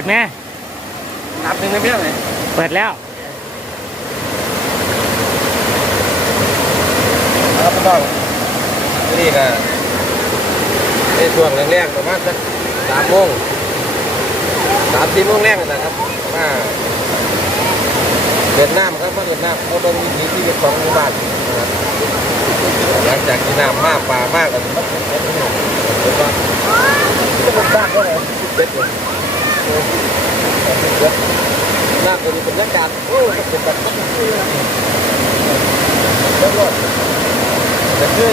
เปิดไหมนับหนึ่งไม่เพี้ยงเลยเปิดแล้วครับพี่น้องนี่ก็ในช่วงแรกๆประมาณสักสามโมงสามสี่โมงแรกนะครับมาเดินน้ำครับมาเดินน้ำเขาเบิ่งวิถีชีวิตของหมู่บ้านนะครับหลังจากที่น้ำมากป่ามากกันมันเป็นเห็นว่าจะเป็นบ้านก็เลยเป็ดเลยน้ำตัวนี้เป็นบรรยากาศโอ้มัน เป็นแบบนั้นเลยเรียบร้อยแต่เชื่อ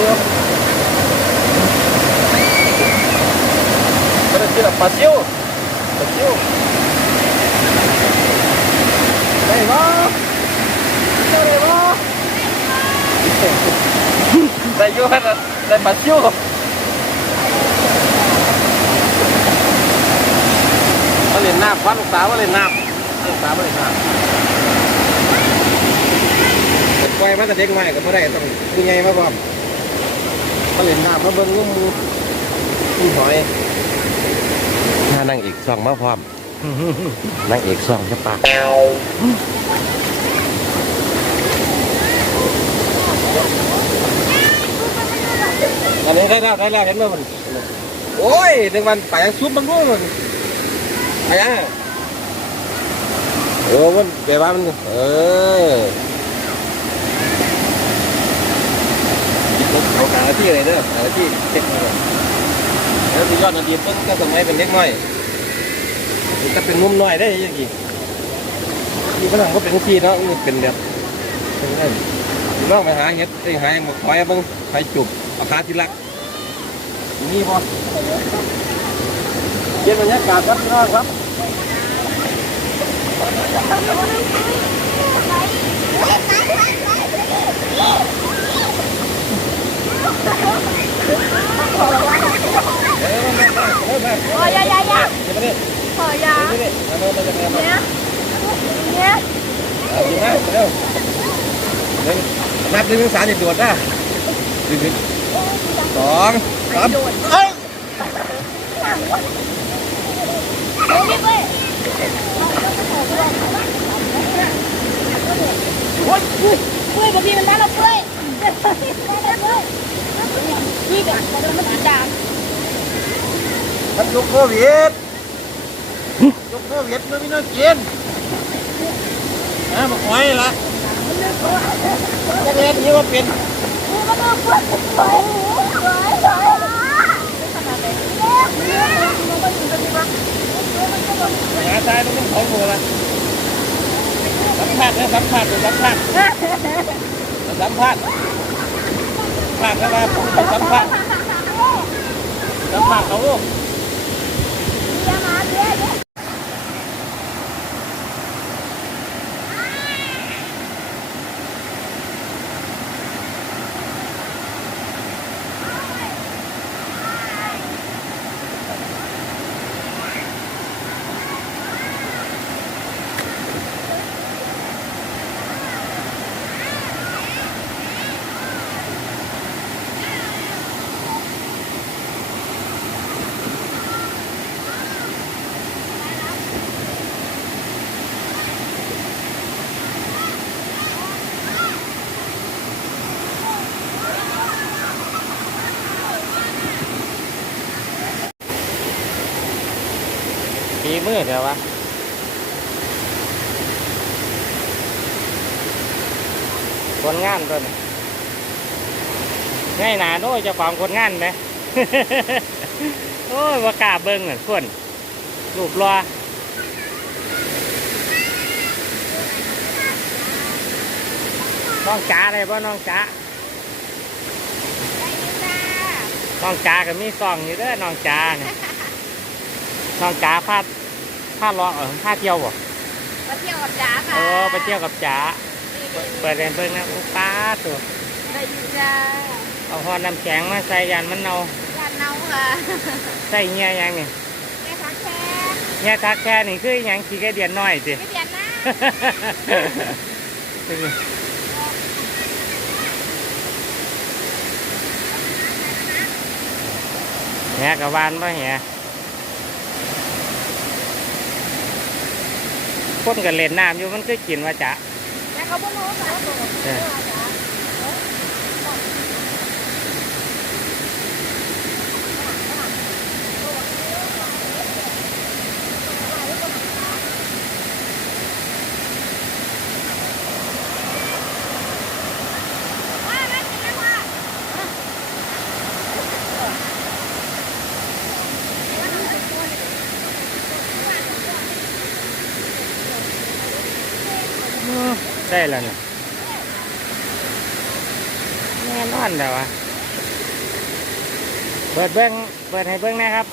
ล่นน้ำพันลูกสาวมาเล่นน้ำลูกสาวมาเล่นน้ำเป็นไฟมาแต่เด็กใหม่ก็ไม่ได้ต้องผู้ใหญ่มาพร้อมมาเล่นน้ำมาเบิ่งงุ้มมือมีหอยถ้านั่งอีกสองมาพร้อมนั่งเอกสองจะปากอันนี้ได้แล้วได้แล้วเห็นไหมมันโอ้ยหนึ่งวันไปยังซุปมันรู้มัน ไปยังเออมันเดี๋ยวว่ามันเออเอาหาที่อะไรเด้อหาที่เช็คมาแล้วที่ยอดนาดีต้นก็สมัยเป็นเด็กน้อยมันก็เป็นมุมน้อยได้ยังกี่ที่ฝรั่งก็เป็นที่เนาะมันเป็นแบบเป็นไงลองไปหาเห็ดไปหาหมกหอยบิ่งไปจุบเอาขาที่รักนี่พอเย็นบรรยากาศครับพี่น้องครับเอ้ยมามามามา Oh ya ya ya. เดี๋ยวมาดิ Oh ya. เดี๋ยวมาดิมามามาจะมามา Ya. Ya. เอาดีนะเร็วหนึ่งนับหนึ่งถึงสามอย่าโดดนะหนึ่งสองสามเอ้ย Ini gue. Ôi, ui, ui, bởi vì mình đang là ui. Ui, kìa, nó chỉ đàn. มันยุคโควิดยุคโควิดมันไม่น่ากินนะมาหอยละจะเรียนยี่ว่าเป็น Ui, nó đang ui, ui, ui, ui. หาตายต้องของหมูละสัมผัสนะสัมผัสหรือสัมผัสสัมผัสผัสนะว่าผมไปสัมผัสสัมผัสเขา มือเดียววะคนงานตัวนี้ง่ายหนาโน้ยจ้าของคนงานไหมโอ้ยว่ากาเบิ้งเหมือนคนรูปรอน้องจ๋าเลยป่ะน้องจ๋าน้องจ๋าก็มีซองอยู่เด้อน้องจ๋าเนี่ยน้องจ๋าพา พาเลาะเออพาเที่ยวบ่มาเที่ยวกับจ๋าค่ะเออไปเที่ยวกับจ๋าเปิดเปิดเรียนเบิ่งนะอุป้าตัวได้อยู่จ้าเอาหอน้ำแข็งมาใส่ยันมันเนายานเนาค่ะใส่เงี้ยยังนี่แม่ทักแค่เงี้ยทักแค่นี่คือหยังขี้ไก่เดียนน้อยสิไม่เดียนนะแหกับวานป่ะแห คนกันเล่นน้ำอยู่มันก็กินว่าจะแต่เขาบอกว่าเขาบอก ได้แล้วเนี่ยแน่นอนแต่ว่าเปิดเบิ้งเปิดให้เบิ้งนะครับ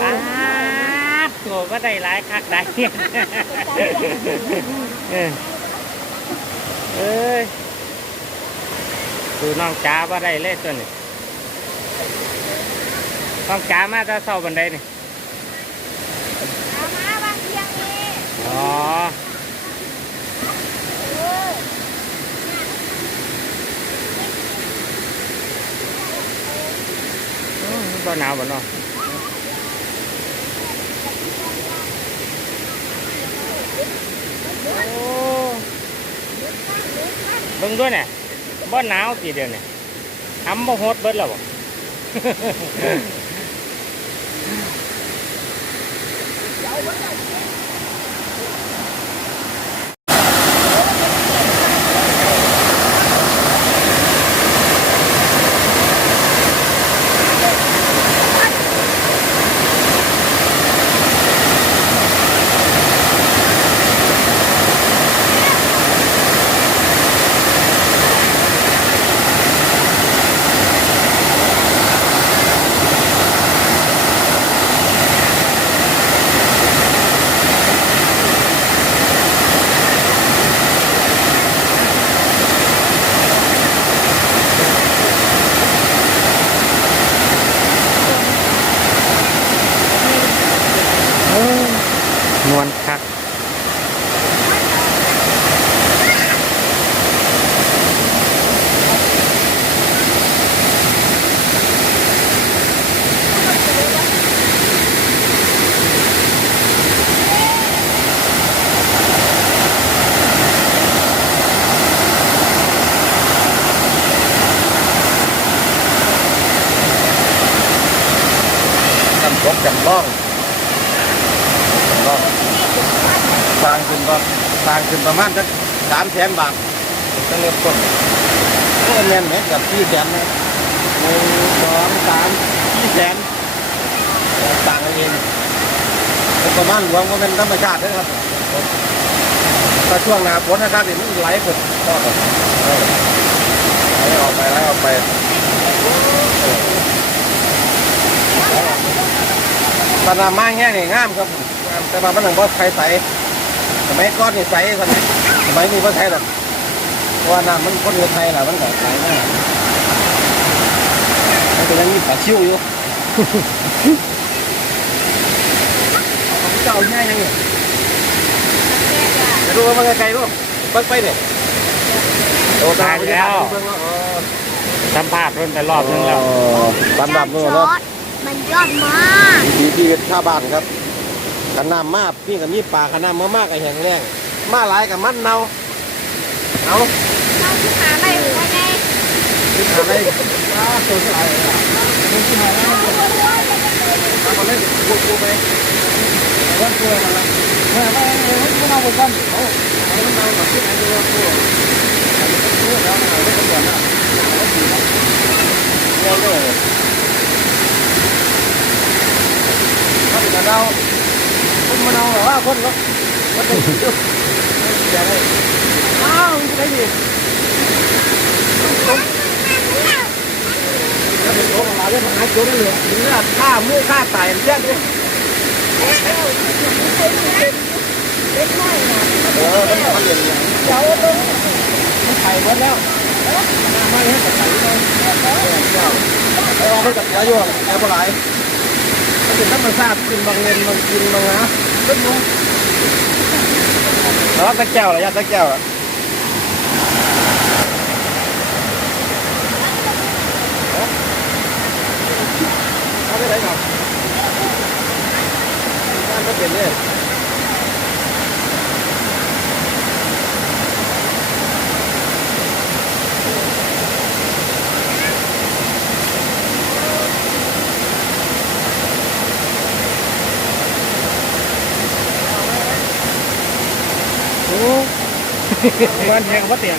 ป้าดโตัวก็ได้หลายคักได้เออเอ้ยดูน้องจ้าว่าได้เล่ตัวนี้น้องจ้ามาแตะเศร้าบันไดนี่ เอามาบางเทียงนี้ อ๋อ เออ อืมบ่หนาวบ่เนาะโอ้เบิ่งด้วยเนี่ยบ่หนาวกี่เดียวเนี่ยทำบ่โฮดเบิดแล้วบ่นวลคัก จำรถจำล่องจำล่องสร้างขึ้นก็สร้าง ขึ้นประมาณสักสามแสนบาทจะเริ่มต้นก็แน่นไหมกับที่แสนนะหนึ่งสองสามที่แสนต่างกันเองประมาณหลวงก็เป็นธรรมชาติด้วยครับถ้าช่วงหน้าฝนนะครับเดี๋ยวมันไหลหมดก็แบบเออไหลออกไปไหลออกไปตอนน้ำมาแห้งนี่งามครับงามแต่ว่ามันหนึ่งบ่ใครใส สมัยก้อนนี่ใสสมัยสมัยนี้บ่ใช่หรอกเพราะว่าน้ำมันคนเรือไทยน่ะมันก็ใสมากมันก็ยังมีปลาชิวอยู่ของเจ้าแห้งยังไงจะดูว่ามันไกลๆก็เบิ่งไปเนี่ยโอ้ตายแล้วเบิ่งแล้วอ๋อสัมภาษณ์รุ่นไปรอบนึงแล้วตามดับนู่นเนาะมันยอดมากวิธีชีวิตชาวบ้านครับ ขันน้ำมากพี่กับมีป่าขันน้ำมามากกับแห้งแรงมาหลายกับมันเน่าเอาเราที่หาอะไรหรือไงที่หาอะไรอ้าตัวสลายเลยอะตัวที่หาอะไรเอามาเล่นกูกูไปวันตัวนั่นแหละเมื่อไม่ไม่ไม่เอาไปกันเอาเอามันเอาแบบที่ไหนดูว่ากูเอาไปกูแล้วนะเอาไปกันก่อนนะเอาไปนะเร็วเลยถ้าเป็นเราคน มันเอาหรอว่าคนก็มันเป็นสิ่งที่อย่างไรอ้าวมันจะได้ดีถ้าเป็นโต๊ะของเราเนี่ยมันหาโจ๊กได้เลยถึงเนี่ยฆ่ามู่ฆ่าตายเยอะด้วยเล็กน้อยนะเออมันทำอย่างนี้เจ้าตรงมันไข่หมดแล้วไม่ให้กับไข่เลยไอ้ออกไปกับเสืออยู่แอบปลายมันเป็นธรรมชาติกินบางเงินบางกินบางนะ ขึ้นมงแล้วตะแก้วเหรอยาตะแก้วอะเอาไปไหนก่อนกานก็เป็นเนี่ย มันแหงว่าเตียง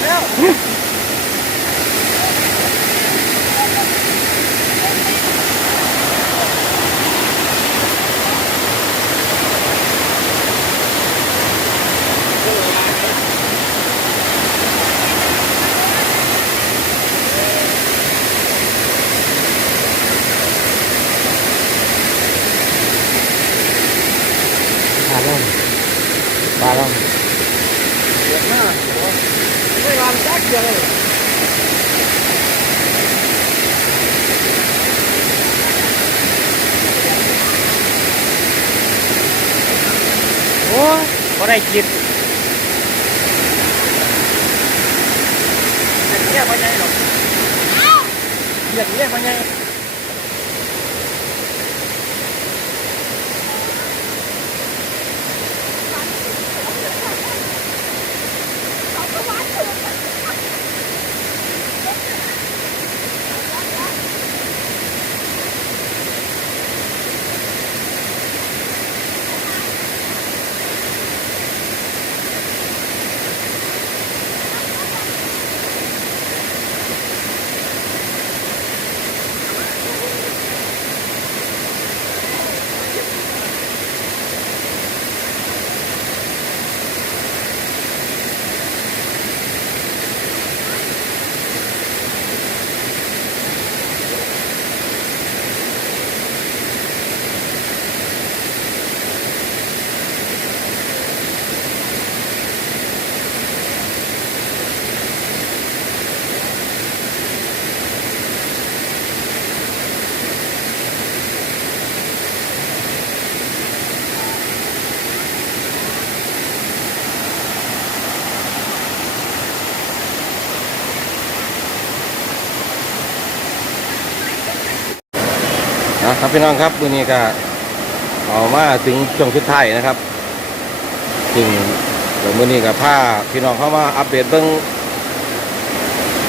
อ้ยบ่ได้กินอ นะครับพี่น้องครับวันนี้ก็เอามาถึงช่วงสุดท้ายนะครับซึ่งเดี๋ยวมื้อนี้กับผ้าพี่น้องเข้ามาอัปเดตเบิ้อง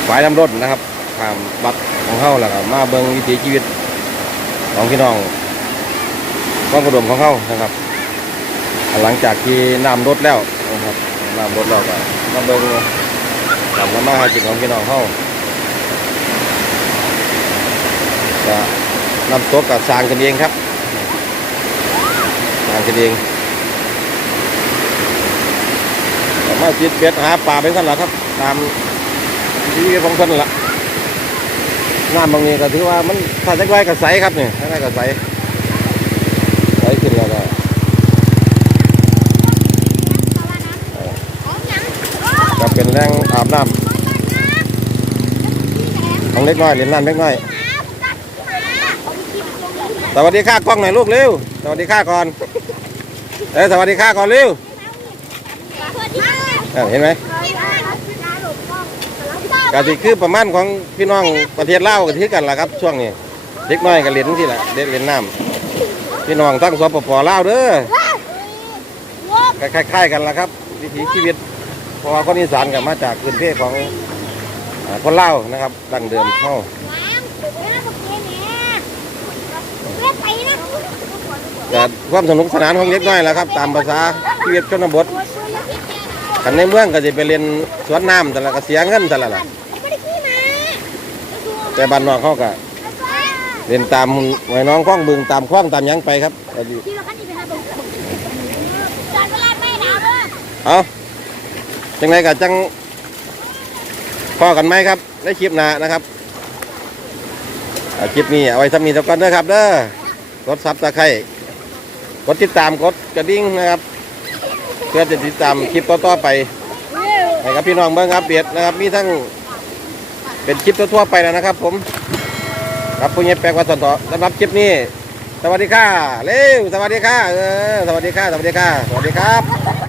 ฝ่ายน้ำรถนะครับตามบัตรของเขาแล้วก็มาเบิ้องวิถีชีวิตของพี่น้องก้อนกระดมของเขานะครับ หลังจากที่น้ำลดแล้วนะครับน้ำลดแล้วก็มาเบิ้งตามมาหาจิตของพี่น้องเขาก็ นำโต๊ะกับสร้างกันเองครับสร้างกันเองแต่มาจิตเป็ดหาปลาเป็นกันละครับ ตามที่ของคนละน้ำบางนี้ก็ถือว่ามันถ้าจะไว้กับใสครับนี่ถ้าได้กับใสใสขึ้นแล้วก็จะเป็นแรงอาบน้ำของเล็กน้อยเล่นน้ำเล็กน้อย สวัสดีค่ะกล้องหน่อยลูกเร็ว สวัสดีค่ะก่อน เอ้ยสวัสดีค่ะก่อนเร็วเอ้าเห็นไหมกติคือประมาณของพี่น้องประเทศลาวกันที่กันล่ะครับ ช่วงนี้ เด็กน้อยกับเล่นที่แหละเด็กเล่นน้ำพี่น้องตั้งสปปลาวเด้อคล้ายๆกันล่ะครับ วิถีชีวิตเพราะว่าคนอีสานกับมาจากพื้นเพของอ่าคนลาวนะครับ ดั้งเดิมเข้า แต่ความสนุกสนานของเด็กน้อยแหละครับ ตามภาษาชีวิตชนบทขันในเมืองก็จะไปเรียนสวนน้ำแต่ละก็เสียเงินแต่ละล่ะแต่บ้านนอกเขาก็เรียนตามหวยน้องคล้องบึงตามคล้องตามหยังไปครับก็อยู่เอาจังไรกับจังพ่อกันไหมครับในคลิปหนานะครับ คลิปนี้เอาไว้ทำนี้สักก่อนเด้อครับเด้อกดซับตะไคร้กดติดตามกดกระดิ่งนะครับ เพื่อจะติดตามคลิปต่อๆไปให้กับพี่น้องเบิ้งอัปเดนะครับมีทั้งเป็นคลิปทั่วๆไปแล้วนะครับ ผมครับผู้ใหญ่แปลกว่าสนต่อสำหรับคลิปนี้ สวัสดีค่ะเร็วสวัสดีค่ะเออสวัสดีค่ะสวัสดีค่ะสวัสดีครับ